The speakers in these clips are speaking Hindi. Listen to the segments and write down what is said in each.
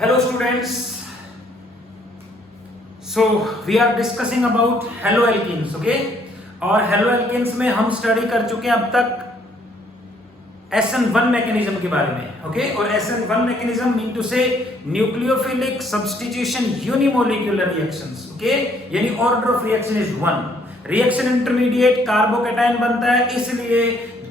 Hello students. So we are discussing about haloalkenes, okay? और haloalkenes में हम स्टडी कर चुके हैं अब तक SN1 मैकेनिज्म के बारे में, ओके? और SN1 mechanism mean to say nucleophilic substitution unimolecular reactions, okay? यानी order of reaction is 1। Reaction intermediate carbocation बनता है, इसलिए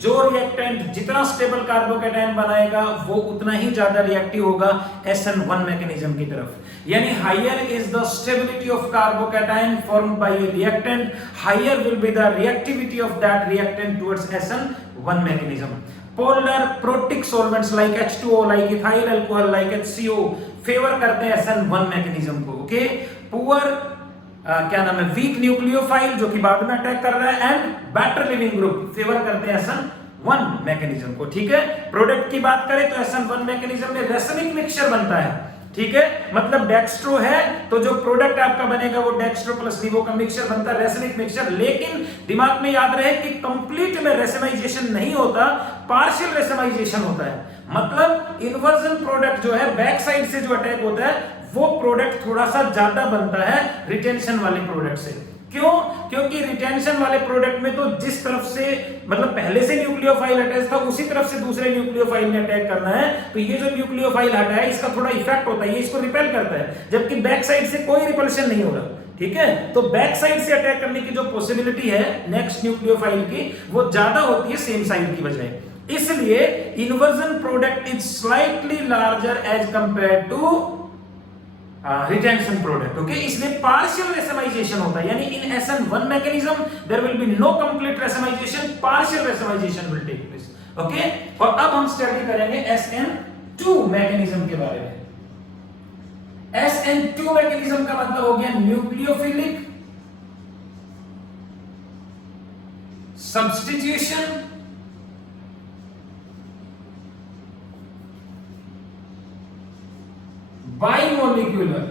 जो रिएक्टेंट जितना स्टेबल कार्बोकैटायन बनाएगा वो उतना ही ज्यादा रिएक्टिव होगा SN1 मैकेनिज्म की तरफ। यानी higher is the stability of carbocation formed by a reactant, higher will be the reactivity of that reactant towards SN1 mechanism. Polar protic solvents like H2O, like ethyl alcohol, like HCO favour करते हैं SN1 मैकेनिज्म को, ओके? पुअर क्या नाम है, वीक न्यूक्लियोफाइल जो कि बाद में अटैक कर रहा है, and better leaving group favour करते हैं SN1 मैकेनिज्म को, ठीक है? प्रोडक्ट की बात करें तो SN1 मैकेनिज्म में रेसनिक मिक्सचर बनता है, ठीक है? मतलब डेक्स्ट्रो है तो जो प्रोडक्ट आपका बनेगा वो डेक्स्ट्रो प्लस लीवो का मिक्सचर बनता है, रेसनिक मिक्सचर। लेकिन दिमाग में याद रहे कि कंप्लीट में रेसनाइजेशन नहीं होता, पार्शियल रेसनाइजेशन होता है। मतलब इन्वर्जन प्रोडक्ट जो है बैक साइड से जो अटैक होता है वो प्रोडक्ट थोड़ा सा ज्यादा बनता है रिटेंशन वाले प्रोडक्ट से। क्यों? क्योंकि रिटेंशन वाले प्रोडक्ट में तो जिस तरफ से मतलब पहले से न्यूक्लियोफाइल अटैच था उसी तरफ से दूसरे न्यूक्लियोफाइल ने अटैक करना है, तो ये जो न्यूक्लियोफाइल हटा है इसका थोड़ा इफेक्ट होता है, ये इसको रिपेल करता है, जबकि बैक साइड से कोई रिपल्शन नहीं होगा, ठीक है? तो बैक साइड से अटैक करने की जो पॉसिबिलिटी है नेक्स्ट न्यूक्लियोफाइल की वो ज्यादा होती है सेम साइड की बजाय, इसलिए inversion product is slightly larger as compare to retention product, okay? इसलिए पार्शियल रेसनाइजेशन होता है, यानी in SN1 mechanism there will be no complete racemization, partial racemization will take place, okay? और अब हम स्टडी करेंगे SN2 मैकेनिज्म के बारे में। SN2 मैकेनिज्म का मतलब हो गया nucleophilic substitution bimolecular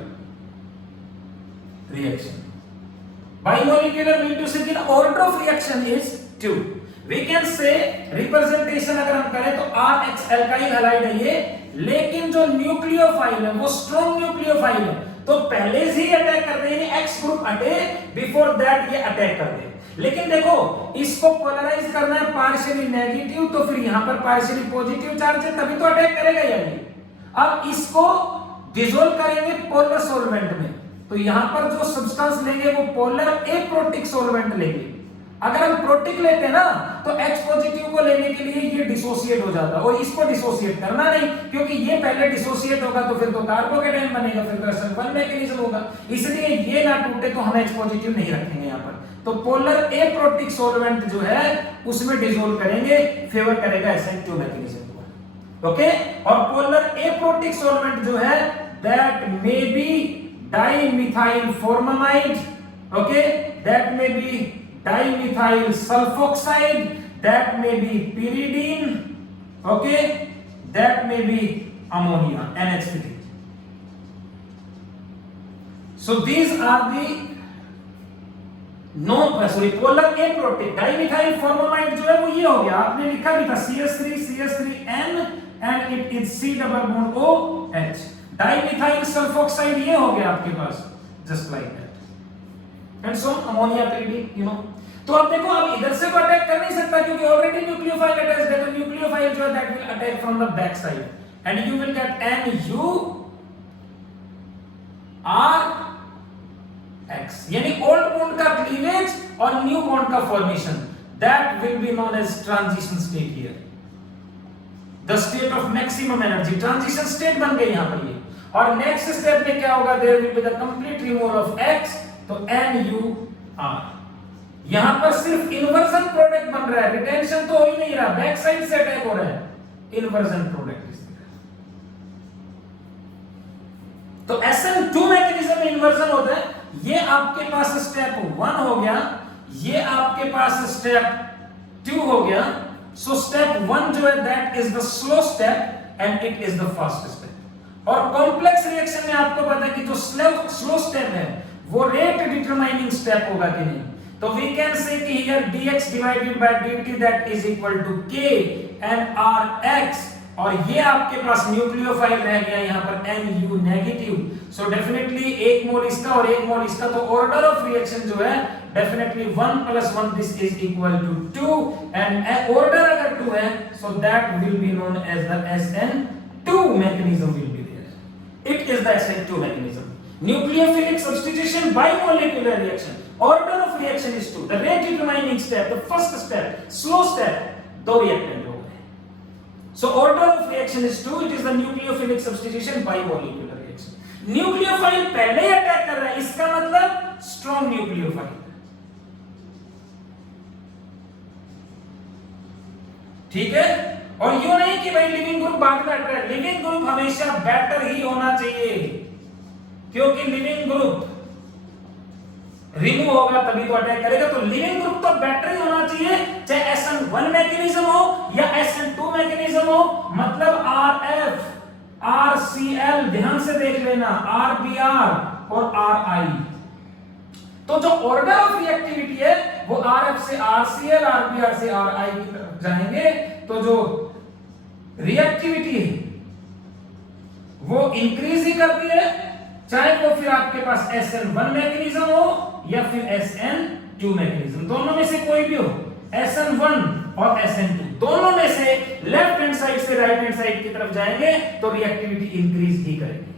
reaction. Bimolecular mean to say the order of reaction is 2. We can say representation अगर हम करें तो RH alkyl halide है ये, लेकिन जो न्यूक्लियोफाइल है वो स्ट्रॉन्ग न्यूक्लियोफाइल है, तो पहले से ही अटैक कर रहे हैं X group attack, before that ये अटैक कर रहे हैं। लेकिन देखो इसको पोलराइज करना है पार्शियली नेगेटिव, तो फिर यहां पर पार्शियली पॉजिटिव चार्ज है तभी तो अटैक करेगा यानी। अब इसको डिसॉल्व करेंगे पोलर सॉल्वेंट में, तो यहां पर जो सब्सटेंस लेंगे वो पोलर एप्रोटिक सॉल्वेंट लेंगे। अगर हम प्रोटिक लेते ना तो H पॉजिटिव को लेने के लिए ये डिसोसिएट हो जाता, और इसको डिसोसिएट करना नहीं, क्योंकि ये पहले डिसोसिएट होगा तो फिर तो कार्बोकैटायन बनेगा, फिर तो SN1 मैकेनिज्म होगा, इसलिए ये ना टूटे तो हम H पॉजिटिव नहीं रखेंगे यहां पर, तो पोलर एप्रोटिक सॉल्वेंट जो है उसमें डिसॉल्व करेंगे, फेवर करेगा SN2 मैकेनिज्म को, ओके? और पोलर एप्रोटिक सॉल्वेंट जो है that may be dimethyl formamide, okay? That may be dimethyl sulfoxide, that may be pyridine, okay? That may be ammonia, NH3. So these are the polar aprotic dimethyl formamide जो है वो ये हो गया, आपने लिखा भी था CH3CH3N and it is C double bond OH। Dimethyl sulfoxide ये हो गया आपके पास, just like that, and so ammonia pyridine, you know. तो अब देखो अब इधर से तो अटैक कर नहीं सकता क्योंकि ऑलरेडी न्यूक्लियोफाइल अटैच है, तो न्यूक्लियोफाइल जो है that will attack from the back side and you will get NU RX, यानी ओल्ड बॉन्ड का क्लीवेज और न्यू बॉन्ड का formation, that will be known as transition state here, the state of maximum energy, transition state बन गई यहां पर ये। और नेक्स्ट स्टेप में क्या होगा, there will be the complete removal of X, तो NUR। यहां पर सिर्फ इन्वर्जन प्रोडक्ट बन रहा है, रिटेंशन तो हो ही नहीं रहा, बैक साइड से अटैक हो रहा है, इन्वर्जन प्रोडक्ट। तो SN2 मैकेनिज्म में इन्वर्जन होता है, ये आपके पास स्टेप 1 हो गया, ये आपके पास स्टेप 2 हो गया। सो स्टेप 1 जो है that is the slow step and it is the fast step. और कॉम्प्लेक्स रिएक्शन में आपको पता है कि जो स्लो स्टेप है वो रेट डिटरमाइनिंग स्टेप होगा कि नहीं, तो वी कैन से कि here dx divided by dt that is equal to k and rx और ये आपके पास न्यूक्लियोफाइल रह गया यहाँ पर Nu नेगेटिव। सो डेफिनेटली एक मोल इसका और एक मोल इसका, तो ऑर्डर ऑफ रिएक्शन जो है definitely 1 + 1 this is equal to 2 and order अगर 2 है so that will be known as the SN2 mechanism will be there. It is the SN2 mechanism. Nucleophilic substitution by molecular reaction. Order of reaction is 2. The rate determining step, the first step, slow step, दो reactant हो गए. So order of reaction is 2. It is the nucleophilic substitution by molecular reaction. Nucleophile पहले ही अटैक कर रहा है, इसका मतलब strong nucleophile. ठीक है? और यूं नहीं कि भाई लिविंग ग्रुप बाद में अटैक, लिविंग ग्रुप हमेशा बेटर ही होना चाहिए, क्योंकि लिविंग ग्रुप रिमूव होगा तभी तो अटैक करेगा। तो लिविंग ग्रुप तो बेटर ही होना चाहिए, चाहे SN1 मैकेनिज्म हो या SN2 मैकेनिज्म हो। मतलब RF, RCl ध्यान से देख लेना, RBr और RI। तो जो ऑर्डर ऑफ रिएक्टिविटी है वो RF से RCl, RBr से RI की तरफ जाएंगे, तो जो रिएक्टिविटी है वो इंक्रीज ही करती है, चाहे वो फिर आपके पास SN1 मैकेनिज्म हो या फिर SN2 मैकेनिज्म, दोनों में से कोई भी हो, SN1 और SN2 दोनों में से लेफ्ट हैंड साइड से राइट हैंड साइड की तरफ जाएंगे तो रिएक्टिविटी इंक्रीज ही करेगी।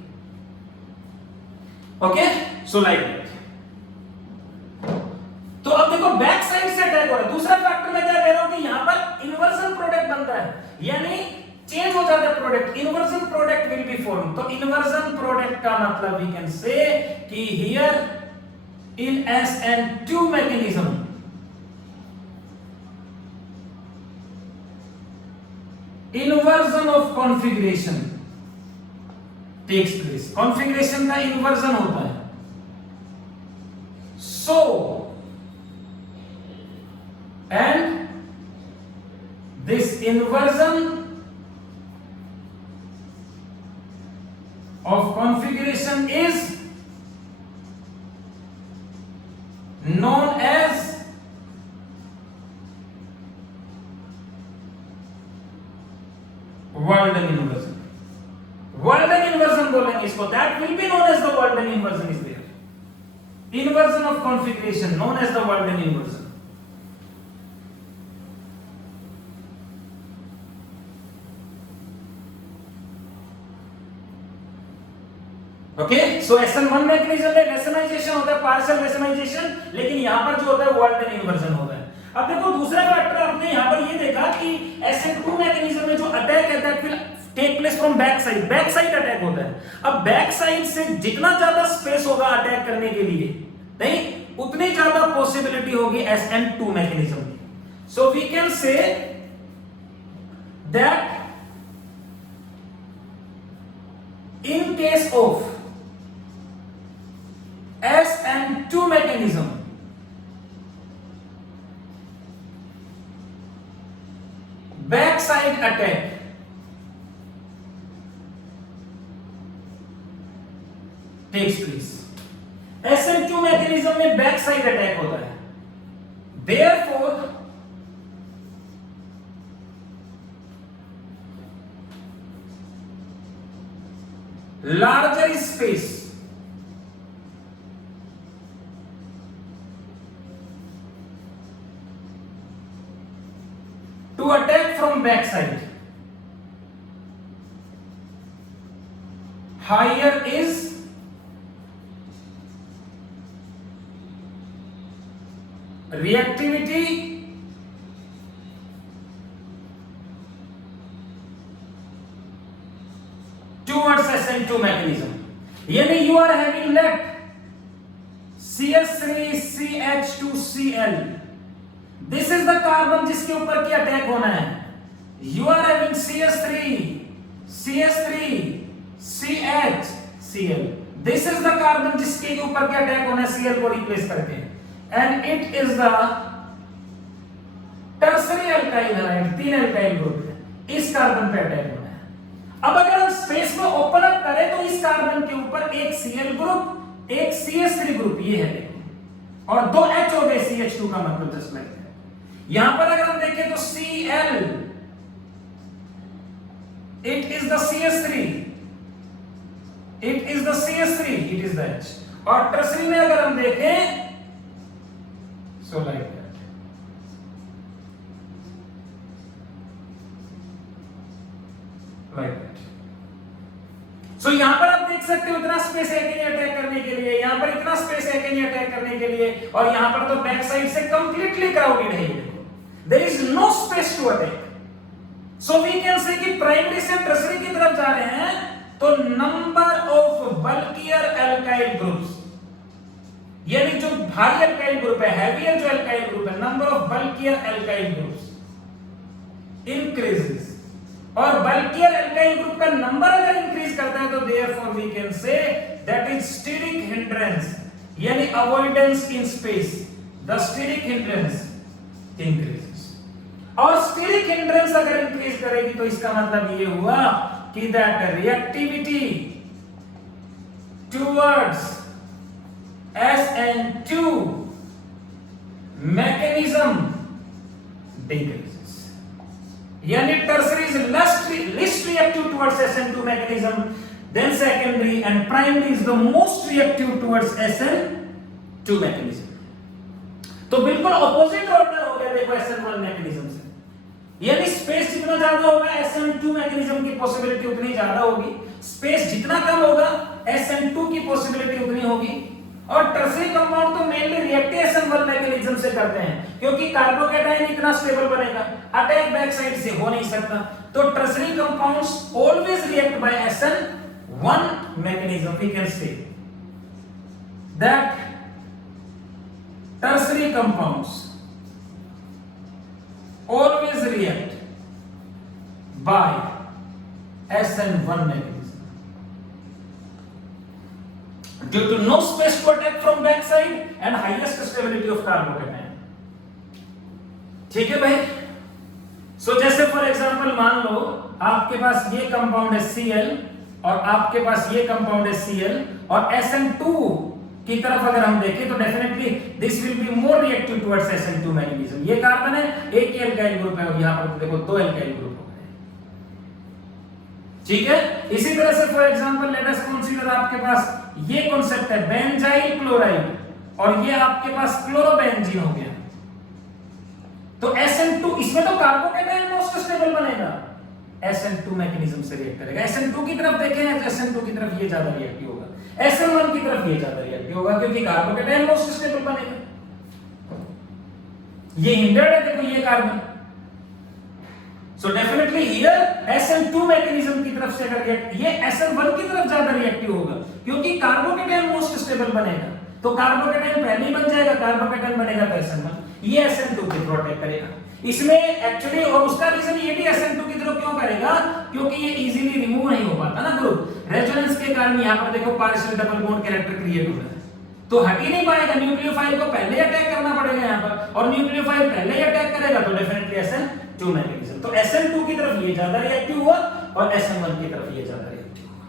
Okay, so like that. तो अब देखो बैक साइड से अटैक हो रहा है। दूसरा फैक्टर मैं क्या कह रहा हूं कि यहां पर इन्वर्जन प्रोडक्ट बनता है, यानी चेंज हो जाता है product, inversion product will be form. तो इन्वर्जन प्रोडक्ट का मतलब वी कैन से कि here in SN2 mechanism inversion of configuration takes place, configuration का इन्वर्जन होता है। सो and this inversion of configuration is known as Walden inversion. Walden inversion बोलेंगे इसको, that will be known as the Walden inversion is there. Inversion of configuration known as the Walden inversion. Okay, so SN1 mechanism में रेसनाइजेशन होता है, पार्शियल रेसनाइजेशन, लेकिन यहां पर जो होता है वाल्डन इन्वर्जन होता है। अब देखो दूसरा फैक्टर आपने यहां पर ये देखा कि SN2 मैकेनिज्म में जो अटैक है that will take place from back side attack होता है। अब बैक साइड से जितना ज्यादा स्पेस होगा Attack करने के लिए, नहीं उतनी ज्यादा पॉसिबिलिटी होगी SN2 मैकेनिज्म की। So we can say that in case of SN2 mechanism, backside attack takes place. SN2 mechanism में backside attack होता है, therefore larger space to attack from backside, higher is reactivity towards SN2 mechanism. यानी you are having left CH3CH2Cl, this is the carbon जिसके ऊपर की अटैक होना है। You are having CH3CH3CHCl, this is the carbon जिसके ऊपर की अटैक होना है Cl को रिप्लेस करके, and it is the tertiary alkyl halide, 3 alkyl group है, इस कार्बन पे अटैक होना है। अब अगर हम स्पेस में ओपन अप करें तो इस कार्बन के ऊपर एक Cl ग्रुप, एक CH3 ग्रुप, ये है और 2 H हो गए CH2 का मतलब जस्ट लाइक यहां पर अगर हम देखें तो Cl It is the CH3. It is the CH3. It is the H. और टर्सरी में अगर हम देखें, so like that. Like that. So यहां पर आप देख सकते हो इतना स्पेस है कि नहीं अटैक करने के लिए, यहां पर इतना स्पेस है कि नहीं अटैक करने के लिए, और यहां पर तो बैक साइड से कंप्लीटली क्राउडेड है। देखो, there is no space to attack. So we can say कि प्राइमरी से टर्सरी की तरफ जा रहे हैं, तो number of bulkier alkyl groups, यानी जो भारी एल्काइल ग्रुप है, हैवियर जो एल्काइल ग्रुप है, number of bulkier alkyl groups increases. और बल्कियर एल्काइल ग्रुप का नंबर अगर इंक्रीज करता है तो therefore we can say that is steric hindrance, यानी avoidance in space. The steric hindrance increases. और स्टेरिक हिंड्रेंस अगर इंक्रीज करेगी तो इसका मतलब ये हुआ कि that reactivity towards SN2 mechanism decreases, yani tertiary is least reactive towards SN2 mechanism, then secondary and primary is the most reactive towards SN2 mechanism. तो बिल्कुल ऑपोजिट ऑर्डर हो गया देखो SN1 मैकेनिज्म से, यानी स्पेस जितना ज्यादा होगा SN2 मैकेनिज्म की पॉसिबिलिटी उतनी ज्यादा होगी, स्पेस जितना कम होगा SN2 की पॉसिबिलिटी उतनी होगी। और टर्सरी कंपाउंड तो मेनली रिएक्टिव SN1 मैकेनिज्म से करते हैं, क्योंकि कार्बोकैटायन इतना स्टेबल बनेगा, अटैक बैक साइड से हो नहीं सकता। तो tertiary compounds always react by SN1 mechanism. We can say that tertiary compounds always react by SN1 mechanism due to no space to attack from backside and highest stability of carbocation. ठीक है भाई? सो जैसे फॉर एग्जांपल मान लो आपके पास ये कंपाउंड है Cl और आपके पास ये कंपाउंड है Cl, और SN2 की तरफ अगर हम देखें तो definitely this will be more reactive towards SN2 magnesium. ये कार्बन है, एक ही एल्काइल ग्रुप है, और यहां पर देखो दो एल्काइल ग्रुप हो गए। ठीक है, इसी तरह से for example let us consider आपके पास ये कांसेप्ट है बेंजाइल क्लोराइड, और ये आपके पास क्लोरोबेंजीन हो गया। तो SN2 इसमें तो कार्बोकैटायन मोस्ट स्टेबल बनेगा, SN2 मैकेनिज्म से रिएक्ट करेगा। SN2 की तरफ देखें तो SN2 की तरफ ये ज्यादा रिएक्टिव होगा, SN1 की तरफ ये ज्यादा रिएक्टिव होगा, क्योंकि कार्बोकैटायन मोस्ट स्टेबल बनेगा। ये हिंडर्ड है, देखो ये carbon. So definitely here SN2 mechanism की तरफ से अगर रिएक्ट, ये SN1 की तरफ ज्यादा रिएक्टिव होगा, क्योंकि कार्बोकैटायन मोस्ट स्टेबल बनेगा। तो कार्बोकैटायन पहले ही बन जाएगा, कार्बोकैटायन बनेगा तो SN1, ये SN2 की प्रोटेक्ट करेगा। इसमें एक्चुअली, और उसका रीजन ये भी SN2 की तरफ क्यों करेगा, क्योंकि ये इजीली रिमूव नहीं हो पाता ना ग्रुप, रेजोनेंस के कारण। यहां पर देखो partial double bond character create हो रहा है, तो हट ही नहीं पाएगा। न्यूक्लियोफाइल को पहले अटैक करना पड़ेगा यहां पर, और न्यूक्लियोफाइल पहले ही अटैक करेगा तो डेफिनेटली SN2 मैकेनिज्म। तो SN2 की तरफ ये ज्यादा रिएक्टिव हुआ और SN1 की तरफ ये ज्यादा रिएक्टिव हुआ।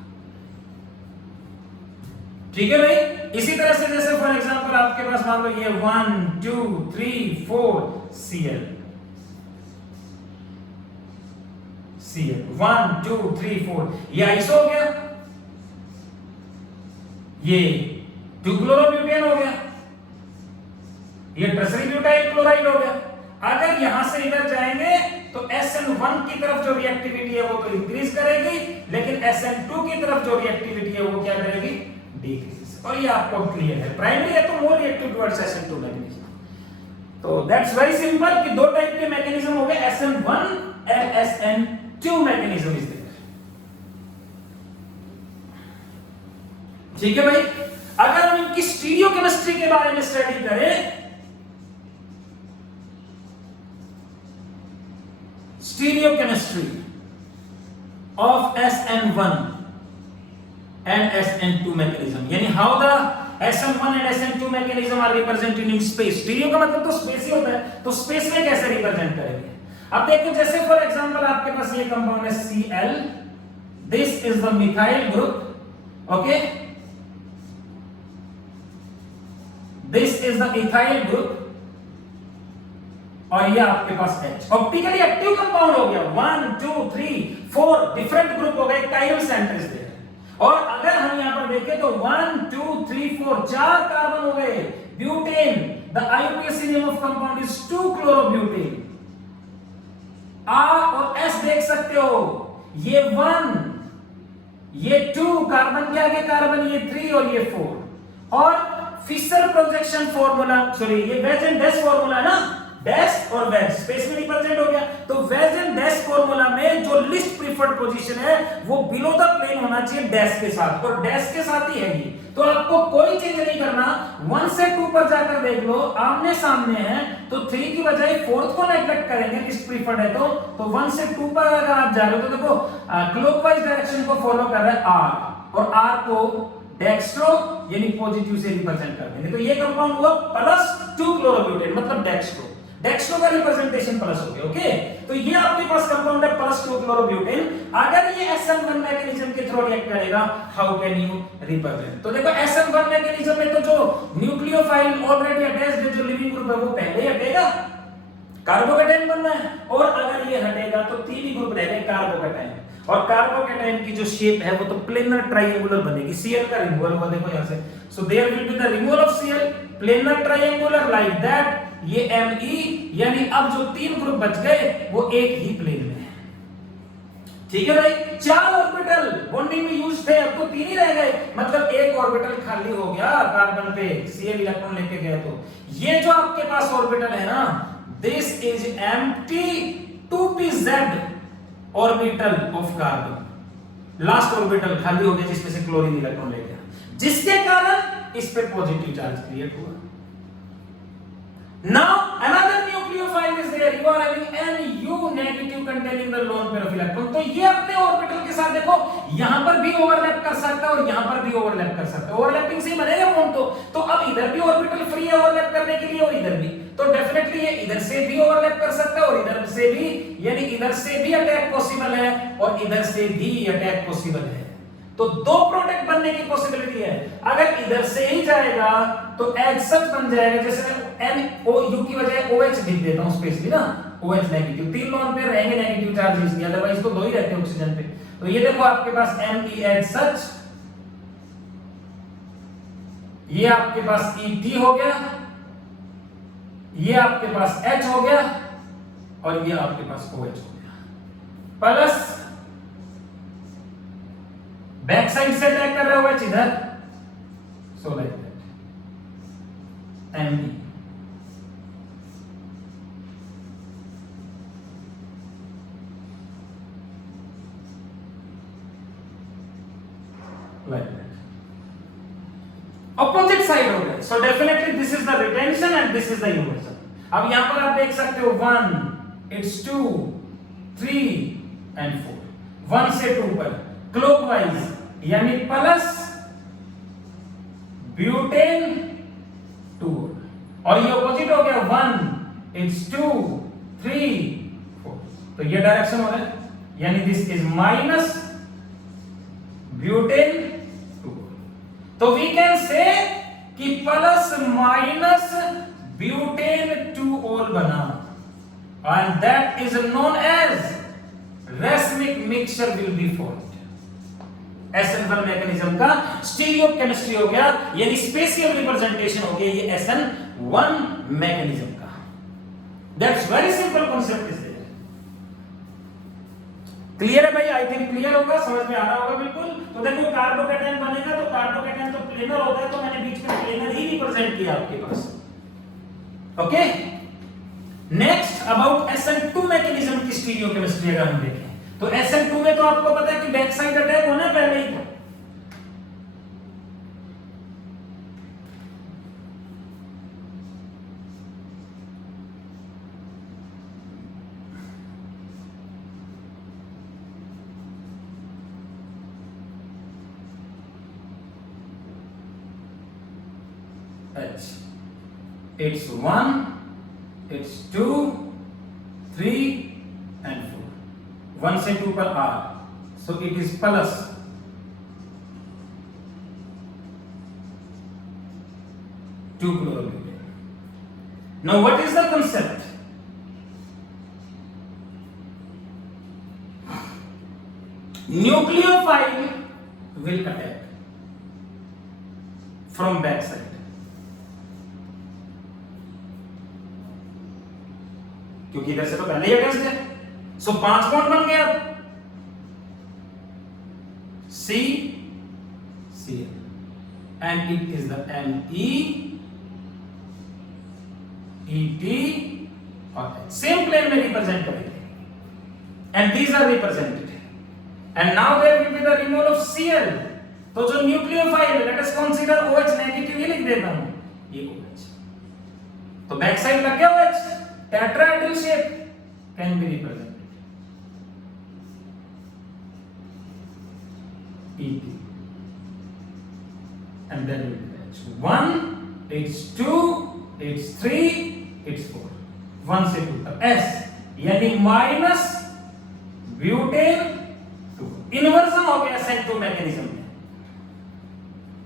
ठीक है भाई? इसी तरह से जैसे फॉर एग्जांपल आपके पास मान लो ये 1 2 3 4 Cl 1 2 3 4, ये आइसो हो गया, ये 2-क्लोरोब्यूटेन हो गया, ये टर्सरी ब्यूटाइल क्लोराइड हो गया। अगर यहां से इधर जाएंगे तो SN1 की तरफ जो रिएक्टिविटी है वो तो इंक्रीज करेगी, लेकिन SN2 की तरफ जो रिएक्टिविटी है वो क्या करेगी, डिक्रीज। और ये आपको क्लियर है, प्राइमरी है तो more reactive towards SN2 mechanism. तो दैट्स वेरी सिंपल कि दो टाइप के मैकेनिज्म हो गए, SN1 and SN2 mechanism is there. ठीक है भाई? अगर हम इनकी स्टीरियोकेमिस्ट्री के बारे में स्टडी करें, stereochemistry of SN1 and SN2 mechanism, यानी how the SN1 and SN2 mechanism are represented in space। Stereo का मतलब तो स्पेस ही होता है, तो स्पेस में कैसे रिप्रेजेंट करेंगे। अब देखो जैसे फॉर एग्जांपल आपके पास ये कंपाउंड है Cl, this is the methyl group, okay, this is the ethyl group, और ये आपके पास H ऑप्टिकली एक्टिव कंपाउंड हो गया 1 2 3 4 डिफरेंट ग्रुप हो गए कायरल सेंटर्स दे। और अगर हम यहां पर देखें तो 1 2 3 4 चार कार्बन हो गए butane. The IUPAC name of compound is 2-chlorobutyl। R और S देख सकते हो, ये 1 ये 2 कार्बन के आगे कार्बन, ये 3 और ये 4। और फिशर प्रोजेक्शन फार्मूला, सॉरी ये वेज एंड डैश फार्मूला है ना, डैश और वेज स्पेस में रिप्रेजेंट हो गया। तो वेज एंड डैश फार्मूला में जो लिस्ट प्रीफर्ड पोजीशन है वो बिलो द प्लेन होना चाहिए डैश के साथ, और डैश के साथ ही है ये। तो आपको कोई चेंज नहीं करना, 1 से 2 पर जाकर देख लो, आमने सामने है तो 3 की बजाय 4th को नेग्लेक्ट करेंगे, लिस्ट प्रीफर्ड है तो 1 से 2 पर अगर आप जा रहे हो तो देखो क्लॉकवाइज डायरेक्शन को फॉलो कर रहा है R, और R को डेक्स्ट्रो यानी पॉजिटिव से रिप्रेजेंट कर देंगे। तो ये कंपाउंड हुआ +2-chlorobutyl मतलब डेक्स्ट्रो, डेक्स्ट्रो का रिप्रेजेंटेशन प्लस हो गया। ओके, तो ये आपके पास कंपाउंड है +2-chlorobutyl। अगर ये SN1 मैकेनिज्म के थ्रू रिएक्ट करेगा, हाउ कैन यू रिप्रेजेंट? तो देखो SN1 मैकेनिज्म में तो जो न्यूक्लियोफाइल ऑलरेडी अटैच्ड है, जो लिविंग ग्रुप है वो पहले ही हटेगा, कार्बोकैटायन बनना है। और अगर ये हटेगा तो 3 ही ग्रुप रहेंगे कार्बोकैटायन, और कार्बोकैटायन की जो शेप है वो तो प्लेनर ट्रायंगुलर बनेगी। Cl का रिमूवल हुआ देखो यहां से, so there will be the removal of Cl, planar triangular like that. ये Me यानी अब जो 3 ग्रुप बच गए वो एक ही प्लेन में है। ठीक है भाई, 4 ऑर्बिटल बॉन्डिंग में यूज थे, अब तो 3 ही रह गए, मतलब एक ऑर्बिटल खाली हो गया कार्बन पे, Cl इलेक्ट्रॉन लेके गया। तो ये जो आपके पास ऑर्बिटल है ना, this is empty 2pz orbital of carbon, last orbital खाली हो गया जिसमें से क्लोरीन इलेक्ट्रॉन ले गया, जिसके कारण इस पे पॉजिटिव चार्ज क्रिएट हुआ। Now another nucleophile is there, you are having Nu negative containing the lone pair of electron। तो ये अपने ऑर्बिटल के साथ देखो यहां पर भी ओवरलैप कर सकता है और यहां पर भी ओवरलैप कर सकता है, ओवरलैपिंग से ही बनेगा बॉन्ड। तो अब इधर भी ऑर्बिटल फ्री है ओवरलैप करने के लिए और इधर भी, तो डेफिनेटली ये इधर से भी ओवरलैप कर सकता है और इधर से भी, यानी इधर से भी अटैक पॉसिबल है और इधर से भी अटैक पॉसिबल है। तो 2 प्रोडक्ट बनने की पॉसिबिलिटी है। अगर इधर से ही जाएगा तो एज सच बन जाएगा, जैसे NOU की बजाय OH लिख देता हूं स्पेशली ना, OH नेगेटिव, 3 लोन पे रहेंगे नेगेटिव चार्ज इसलिए, अदरवाइज तो 2 ही रहते हैं ऑक्सीजन पे। तो ये देखो आपके पास Me एज सच, ये आपके पास Et हो गया, ये आपके पास H हो गया और ये आपके पास OH हो गया, प्लस बैक साइड से अटैक कर रहा है इधर, so like that Me like that, opposite side हो गया। So definitely this is the retention and this is the inversion। अब यहां पर आप देख सकते हो 1 it's 2 3 and 4, 1 से 2 पर क्लॉकवाइज यानी प्लस ब्यूटेन 2, और ये ऑपोजिट हो गया 1 it's 2 3 4। तो ये डायरेक्शन हो रहा है, यानी दिस इज माइनस ब्यूटेन 2। तो वी कैन से कि प्लस माइनस ब्यूटेन 2 ऑल बना, and that is known as racemic mixture will be formed. SN1 mechanism का स्टीरियोकेमिस्ट्री हो गया, यानी स्पेशियल रिप्रेजेंटेशन हो गया ये SN1 मैकेनिज्म का। That's very simple concept is there. Clear है भाई? आई थिंक क्लियर होगा, समझ में आ रहा होगा बिल्कुल। तो देखो कार्बोकैटायन बनेगा तो कार्बोकैटायन तो प्लेनर होता है, तो मैंने बीच में प्लेनर ही रिप्रेजेंट किया आपके पास। Okay, next about SN2 mechanism की स्टीरियोकेमिस्ट्री अगर हम देखें तो SN2 में तो आपको पता है कि बैक साइड अटैक होना है पहले ही। H, it's 1 it's 2 3 and 4, 1 से 2 पर R, so it is plus 2-chlorobutyl। Now what is the concept? Nucleophile will attack from back side. क्योंकि इधर से तो पहले ही अटैच्ड है, सो 5 बॉन्ड बन गया। C C and it is the MEET same plane में रिप्रेजेंट करेंगे and these are represented and now there will be the removal of Cl। तो जो nucleophile, let us consider OH negative, ये लिख देता हूं, ये OH, तो बैक साइड लग गया OH, tetrahedral shape can be represented EP and then we will H1, H2, H3, H4, 1 से 2 तक S, यानी माइनस ब्यूटेन 2, इन्वर्जन हो गया SN2 मैकेनिज्म में।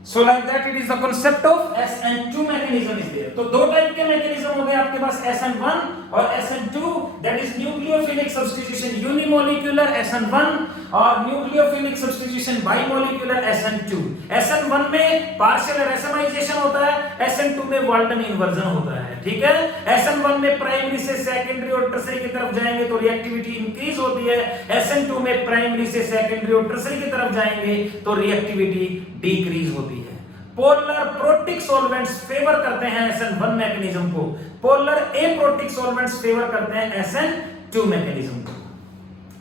So like that it is the concept of SN2 mechanism is there। तो दो टाइप के मैकेनिज्म हो गए आपके पास, SN1 और SN2, that is nucleophilic substitution unimolecular SN1 और nucleophilic substitution bimolecular SN2। SN1 में partial racemization होता है, SN2 में Walton inversion होता है, ठीक है। SN1 में प्राइमरी से सेकेंडरी और टर्शरी की तरफ जाएंगे तो रिएक्टिविटी इंक्रीज होती है, SN2 में प्राइमरी से सेकेंडरी और टर्शरी की तरफ जाएंगे तो रिएक्टिविटी डिक्रीज होती है। पोलर प्रोटिक सॉल्वेंट्स फेवर करते हैं SN1 मैकेनिज्म को, पोलर एप्रोटिक सॉल्वेंट्स फेवर करते हैं SN2 मैकेनिज्म को।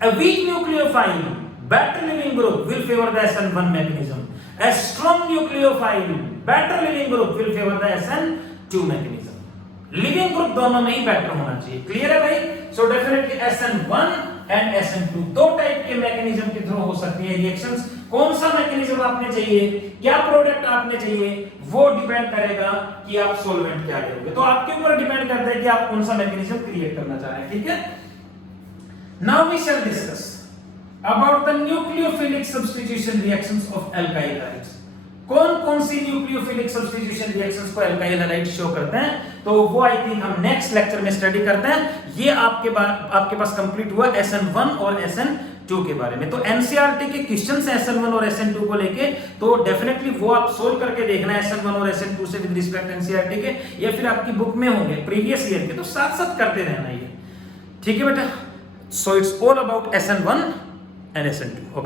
A weak nucleophile better living group will favor the SN1 mechanism, a strong nucleophile better living group will favor the SN2 mechanism। Leaving group दोनों में ही बेटर होना चाहिए, क्लियर है भाई। So definitely SN1 and SN2 दो टाइप के मैकेनिज्म के थ्रू हो सकती है रिएक्शंस। कौन सा मैकेनिज्म आपने चाहिए, क्या प्रोडक्ट आपने चाहिए, वो डिपेंड करेगा कि आप सॉल्वेंट क्या लेंगे, तो आपके ऊपर डिपेंड करता है कि आप कौन सा मैकेनिज्म क्रिएट करना चाह रहे हैं, ठीक है। Now we shall discuss about the nucleophilic substitution reactions of alkyl halides. कौन कौन सी न्यूक्लियोफिलिक सब्स्टिट्यूशन रिएक्शंस को एल्काइल हैलाइड शो करते हैं, तो वो आई थिंक हम नेक्स्ट लेक्चर में स्टडी करते हैं। ये आपके पास कंप्लीट हुआ SN1 और SN2 के बारे में। तो एनसीईआरटी के क्वेश्चंस हैं SN1 और SN2 को लेके, तो डेफिनेटली वो आप सोल्व करके देखना है SN1 और SN2 से विद रिस्पेक्ट एनसीईआरटी के, या फिर आपकी बुक में होंगे प्रीवियस ईयर के, तो साथ साथ करते रहना ये, ठीक है बेटा। So it's all about SN1 and SN2।